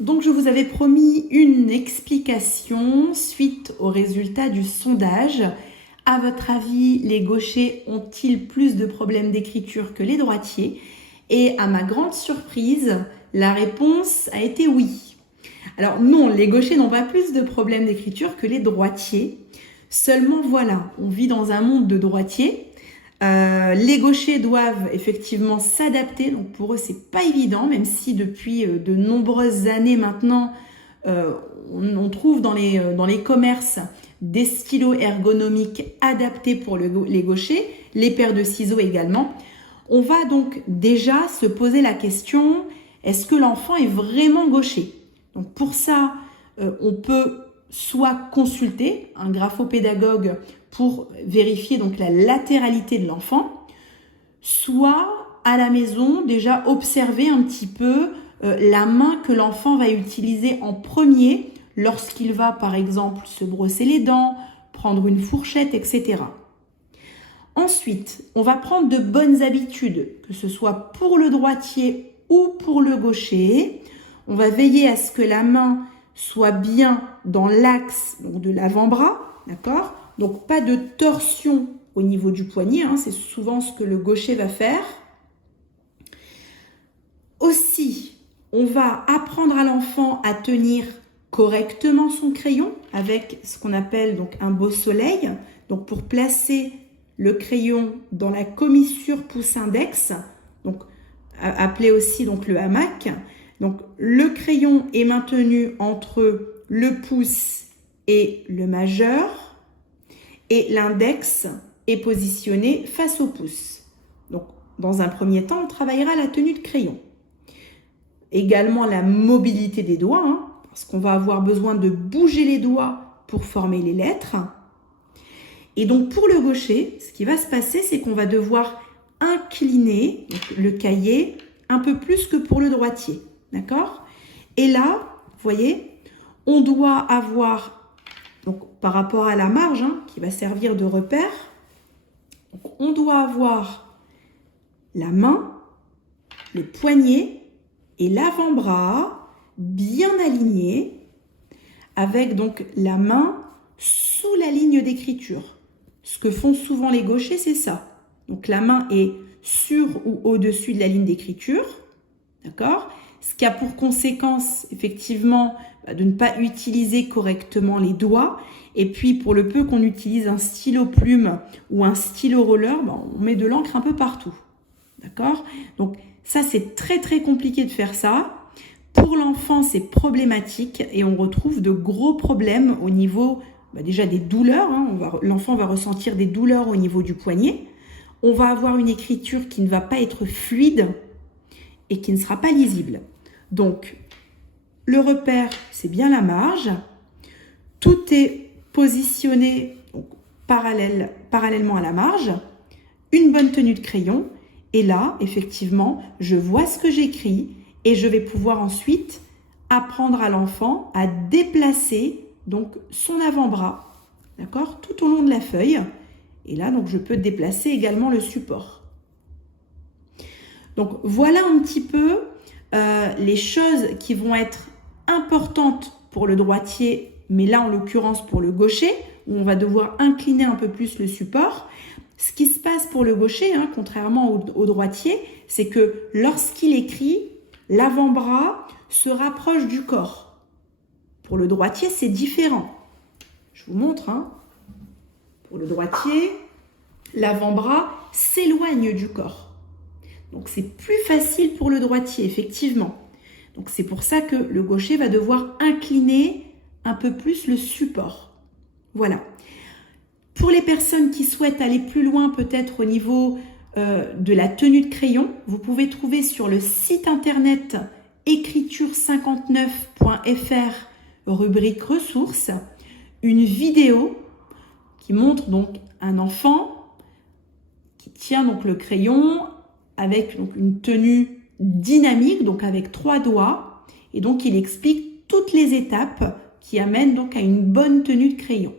Donc je vous avais promis une explication suite aux résultats du sondage. À votre avis, les gauchers ont-ils plus de problèmes d'écriture que les droitiers? Et à ma grande surprise, la réponse a été oui. Alors non, les gauchers n'ont pas plus de problèmes d'écriture que les droitiers. Seulement voilà, on vit dans un monde de droitiers. Les gauchers doivent effectivement s'adapter, donc pour eux c'est pas évident, même si depuis de nombreuses années maintenant on trouve dans les commerces des stylos ergonomiques adaptés pour les gauchers, les paires de ciseaux également. On va donc déjà se poser la question, est-ce que l'enfant est vraiment gaucher? Donc pour ça, on peut soit consulter un graphopédagogue pour vérifier donc la latéralité de l'enfant, soit à la maison déjà observer un petit peu la main que l'enfant va utiliser en premier lorsqu'il va par exemple se brosser les dents, prendre une fourchette, etc. Ensuite, on va prendre de bonnes habitudes, que ce soit pour le droitier ou pour le gaucher. On va veiller à ce que la main soit bien dans l'axe de l'avant-bras, d'accord? Donc pas de torsion au niveau du poignet, hein, c'est souvent ce que le gaucher va faire. Aussi, on va apprendre à l'enfant à tenir correctement son crayon avec ce qu'on appelle donc un beau soleil. Donc pour placer le crayon dans la commissure pouce-index, donc appelé aussi donc le hamac. Donc le crayon est maintenu entre le pouce et le majeur et l'index est positionné face au pouce. Donc dans un premier temps, on travaillera la tenue de crayon. Également la mobilité des doigts, hein, parce qu'on va avoir besoin de bouger les doigts pour former les lettres. Et donc pour le gaucher, ce qui va se passer, c'est qu'on va devoir incliner le cahier un peu plus que pour le droitier. D'accord? Et là, vous voyez, on doit avoir, donc par rapport à la marge, hein, qui va servir de repère, donc on doit avoir la main, le poignet et l'avant-bras bien alignés, avec donc la main sous la ligne d'écriture. Ce que font souvent les gauchers, c'est ça. Donc la main est sur ou au-dessus de la ligne d'écriture, d'accord? Ce qui a pour conséquence, effectivement, de ne pas utiliser correctement les doigts. Et puis, pour le peu qu'on utilise un stylo plume ou un stylo roller, on met de l'encre un peu partout. D'accord? Donc, ça, c'est très, très compliqué de faire ça. Pour l'enfant, c'est problématique et on retrouve de gros problèmes au niveau, déjà des douleurs. Hein. L'enfant va ressentir des douleurs au niveau du poignet. On va avoir une écriture qui ne va pas être fluide et qui ne sera pas lisible. Donc, le repère, c'est bien la marge. Tout est positionné donc, parallèlement à la marge. Une bonne tenue de crayon. Et là, effectivement, je vois ce que j'écris et je vais pouvoir ensuite apprendre à l'enfant à déplacer donc, son avant-bras, d'accord, tout au long de la feuille. Et là, donc, je peux déplacer également le support. Donc voilà un petit peu les choses qui vont être importantes pour le droitier, mais là en l'occurrence pour le gaucher, où on va devoir incliner un peu plus le support. Ce qui se passe pour le gaucher, hein, contrairement au droitier, c'est que lorsqu'il écrit, l'avant-bras se rapproche du corps. Pour le droitier, c'est différent. Je vous montre. Hein. Pour le droitier, l'avant-bras s'éloigne du corps. Donc, c'est plus facile pour le droitier, effectivement. Donc, c'est pour ça que le gaucher va devoir incliner un peu plus le support. Voilà. Pour les personnes qui souhaitent aller plus loin, peut-être au niveau de la tenue de crayon, vous pouvez trouver sur le site internet écriture59.fr, rubrique ressources, une vidéo qui montre donc un enfant qui tient donc le crayon avec donc une tenue dynamique, donc avec 3 doigts. Et donc, il explique toutes les étapes qui amènent donc à une bonne tenue de crayon.